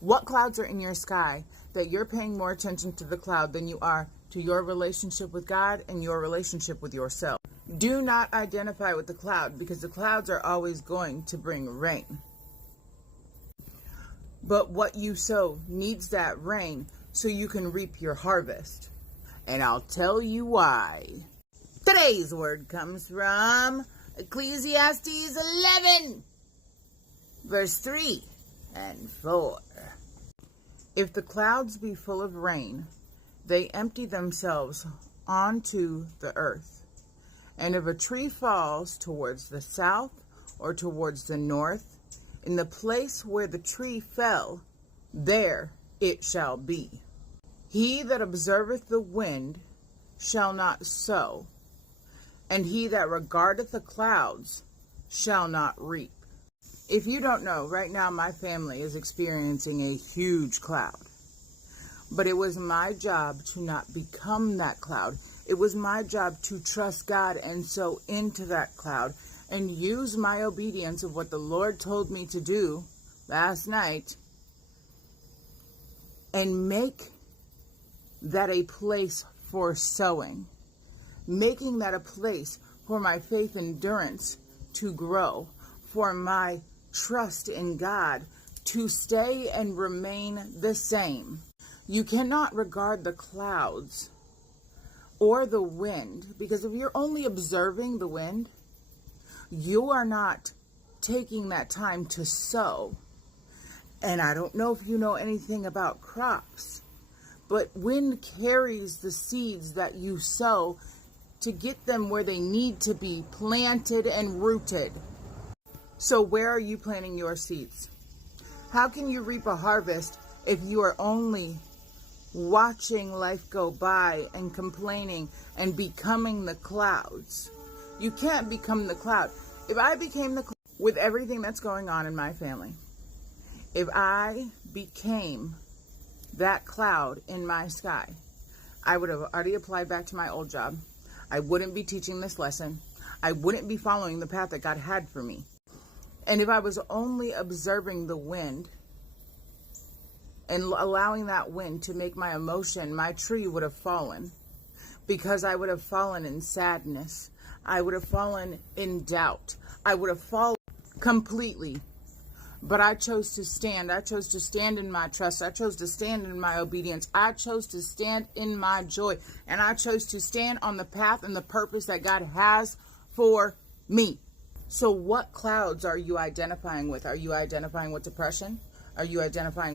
What clouds are in your sky that you're paying more attention to the cloud than you are to your relationship with God and your relationship with yourself? Do not identify with the cloud, because the clouds are always going to bring rain. But what you sow needs that rain so you can reap your harvest. And I'll tell you why. Today's word comes from Ecclesiastes 11, verse 3 and 4. If the clouds be full of rain, they empty themselves onto the earth. And if a tree falls towards the south or towards the north, in the place where the tree fell, there it shall be. He that observeth the wind shall not sow, and he that regardeth the clouds shall not reap. If you don't know, right now my family is experiencing a huge cloud. But it was my job to not become that cloud. It was my job to trust God and sow into that cloud and use my obedience of what the Lord told me to do last night and make that a place for sowing. Making that a place for my faith endurance to grow, for my trust in God to stay and remain the same. You cannot regard the clouds or the wind, because if you're only observing the wind, you are not taking that time to sow. And I don't know if you know anything about crops, but wind carries the seeds that you sow to get them where they need to be planted and rooted. So where are you planting your seeds? How can you reap a harvest if you are only watching life go by and complaining and becoming the clouds? You can't become the cloud. If I became the cloud with everything that's going on in my family, if I became that cloud in my sky, I would have already applied back to my old job. I wouldn't be teaching this lesson. I wouldn't be following the path that God had for me. And if I was only observing the wind and allowing that wind to make my emotion, my tree would have fallen, because I would have fallen in sadness. I would have fallen in doubt. I would have fallen completely. But I chose to stand. I chose to stand in my trust. I chose to stand in my obedience. I chose to stand in my joy. And I chose to stand on the path and the purpose that God has for me. So what clouds are you identifying with? Are you identifying with depression? Are you identifying